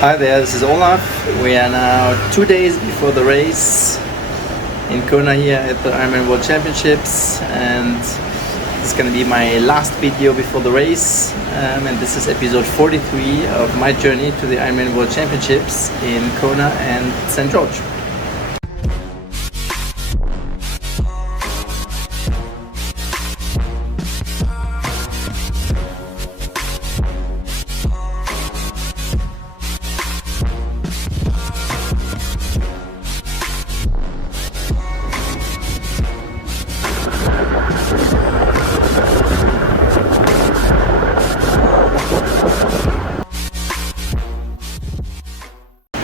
Hi there, this is Olaf. We are now 2 days before the race in Kona here at the Ironman World Championships, and this is going to be my last video before the race, and this is episode 43 of my journey to the Ironman World Championships in Kona and St. George.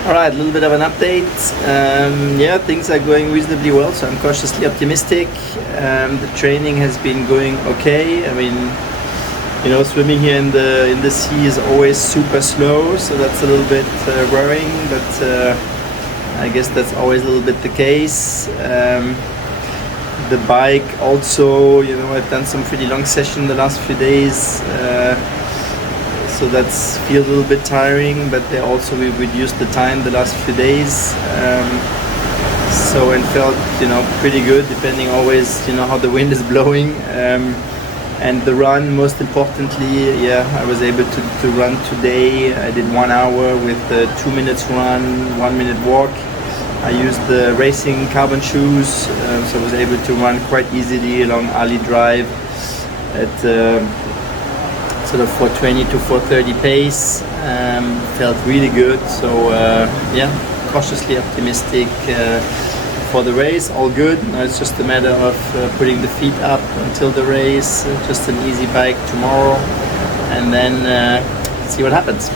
Alright, a little bit of an update. Yeah, things are going reasonably well, so I'm cautiously optimistic. The training has been going okay. I mean, you know, swimming here in the sea is always super slow, so that's a little bit worrying, but I guess that's always a little bit the case. The bike also, you know, I've done some pretty long session the last few days. So that feels a little bit tiring, but there also we reduced the time the last few days, and felt, you know, pretty good, depending always, you know, how the wind is blowing. And the run, most importantly, yeah, I was able to run today. I did 1 hour with 2 minutes run, 1 minute walk. I used the racing carbon shoes, so I was able to run quite easily along Ali Drive at sort of 420 to 430 pace. Felt really good, so yeah, cautiously optimistic for the race. All good. Now it's just a matter of putting the feet up until the race, just an easy bike tomorrow, and then see what happens.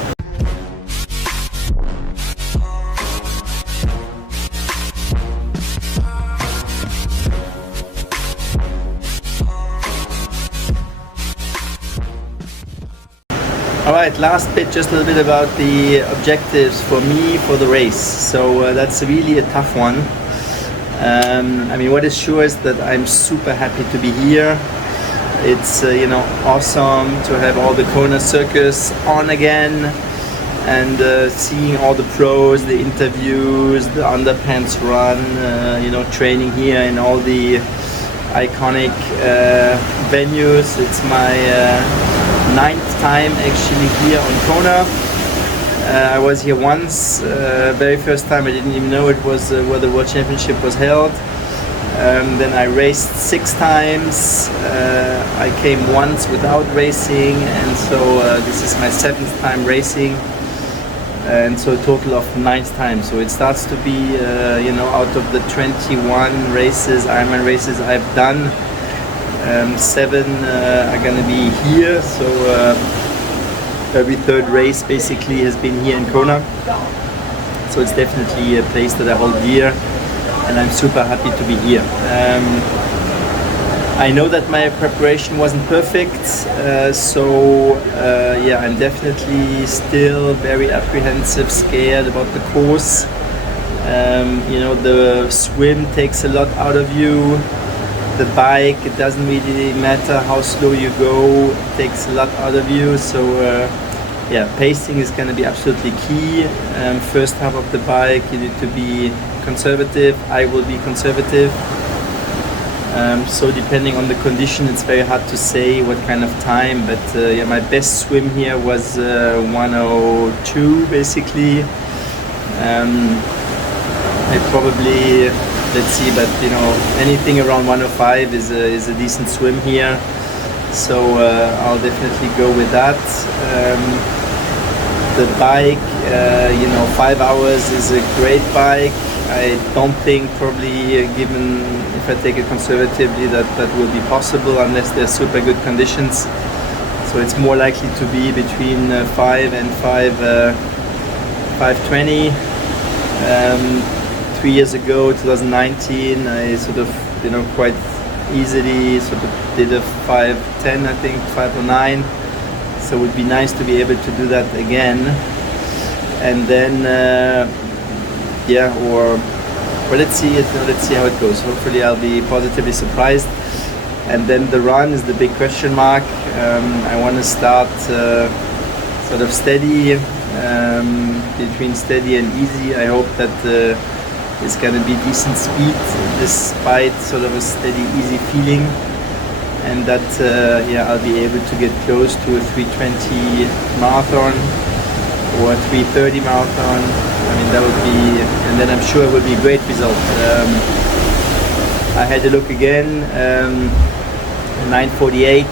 Alright, last bit, just a little bit about the objectives for me for the race. So that's really a tough one. I mean, what is sure is that I'm super happy to be here. It's you know, awesome to have all the Kona circus on again, and seeing all the pros, the interviews, the underpants run, you know, training here in all the iconic venues. It's my 9th time actually here on Kona. I was here once, very first time I didn't even know it was where the World Championship was held. Then I raced 6 times. I came once without racing, and so this is my 7th time racing, and so a total of 9th time. So it starts to be, you know, out of the 21 races, Ironman races I've done, 7 are gonna be here, so every 3rd race basically has been here in Kona. So it's definitely a place that I hold dear, and I'm super happy to be here. I know that my preparation wasn't perfect, yeah, I'm definitely still very apprehensive, scared about the course. You know, the swim takes a lot out of you. The bike, it doesn't really matter how slow you go, it takes a lot out of you. So yeah, pacing is going to be absolutely key. First half of the bike, you need to be conservative. I will be conservative. So depending on the condition, it's very hard to say what kind of time, but yeah, my best swim here was 1:02 basically. I probably, let's see, but you know, anything around 1:05 is a decent swim here, so I'll definitely go with that. The bike, you know, 5 hours is a great bike. I don't think, probably, given if I take it conservatively, that will be possible unless there's super good conditions. So it's more likely to be between 5 and 5:20. 3 years ago, 2019, I sort of, you know, quite easily sort of did a 5:10, I think, 5:09. So it would be nice to be able to do that again. And then, yeah, or let's see how it goes. Hopefully I'll be positively surprised. And then the run is the big question mark. I want to start sort of steady, between steady and easy. I hope that it's going to be decent speed despite sort of a steady, easy feeling, and that I'll be able to get close to a 3:20 marathon or a 3:30 marathon. I mean, that would be, and then I'm sure it would be a great result. I had a look again. 9:48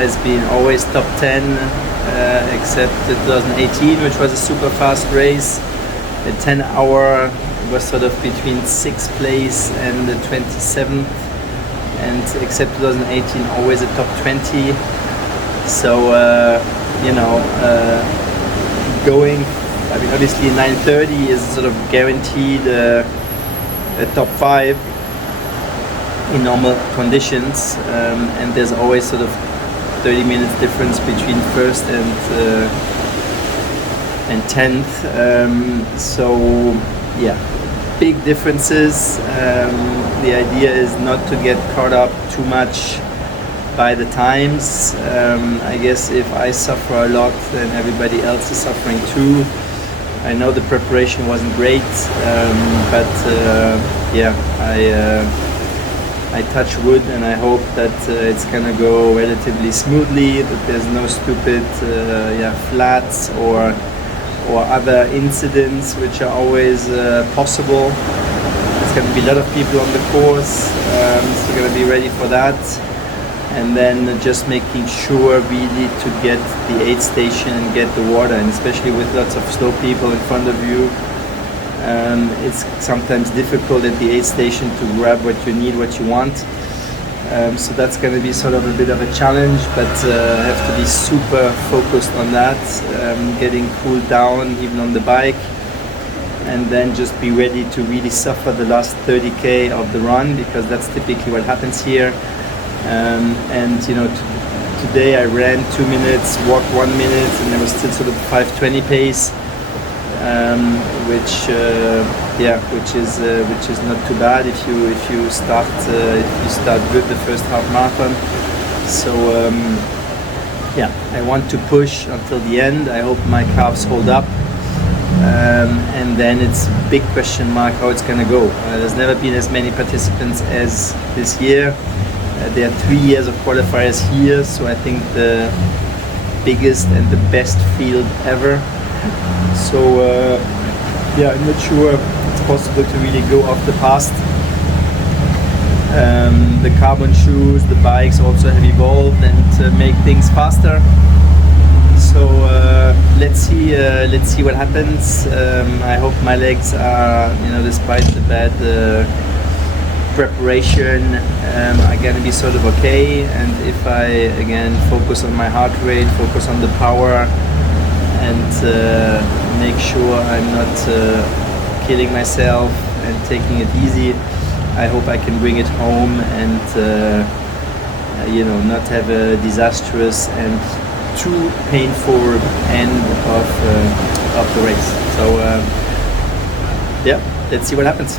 has been always top 10, except 2018, which was a super fast race. The 10 hour was sort of between 6th place and the 27th, and except 2018, always a top 20. So going, I mean, obviously 9:30 is sort of guaranteed a top 5 in normal conditions, and there's always sort of 30 minutes difference between first and 10th. So yeah, big differences. The idea is not to get caught up too much by the times. I guess if I suffer a lot, then everybody else is suffering too. I know the preparation wasn't great, but I touch wood, and I hope that it's gonna go relatively smoothly, that there's no stupid flats or other incidents which are always possible. There's gonna be a lot of people on the course, so we're gonna be ready for that. And then just making sure really to get the aid station and get the water, and especially with lots of slow people in front of you, it's sometimes difficult at the aid station to grab what you need, what you want. So that's going to be sort of a bit of a challenge, but I have to be super focused on that, getting cooled down even on the bike, and then just be ready to really suffer the last 30k of the run, because that's typically what happens here. Today I ran 2 minutes, walked 1 minute, and there was still sort of 5:20 pace, which is not too bad if you start good the first half marathon. So I want to push until the end. I hope my calves hold up, and then it's a big question mark how it's gonna go. There's never been as many participants as this year. There are 3 years of qualifiers here, so I think the biggest and the best field ever. So I'm not sure it's possible to really go off the past. The carbon shoes, the bikes also have evolved and make things faster. So let's see what happens. I hope my legs are, despite the bad preparation, are going to be sort of okay. And if I again focus on my heart rate, focus on the power, and make sure I'm not killing myself and taking it easy, I hope I can bring it home and not have a disastrous and too painful end of the race. So let's see what happens.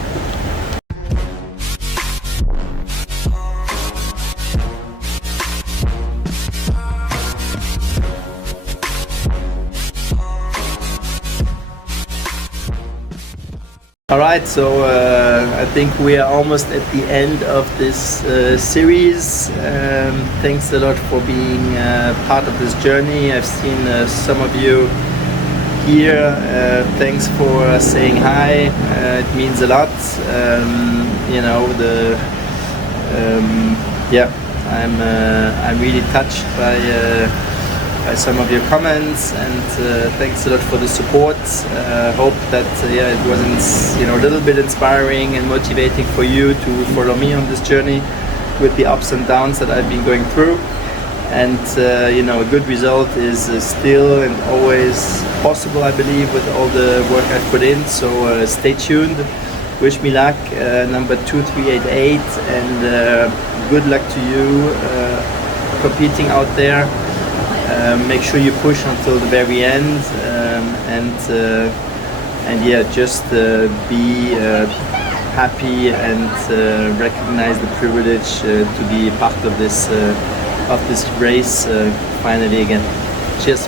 Alright, so I think we are almost at the end of this series. Thanks a lot for being part of this journey. I've seen some of you here. Thanks for saying hi. It means a lot. I'm really touched by some of your comments, and thanks a lot for the support. Hope that it wasn't a little bit inspiring and motivating for you to follow me on this journey with the ups and downs that I've been going through. And a good result is still and always possible, I believe, with all the work I've put in. So stay tuned. Wish me luck, number 2388, and good luck to you competing out there. Make sure you push until the very end, just be happy and recognize the privilege to be part of this race finally again. Cheers.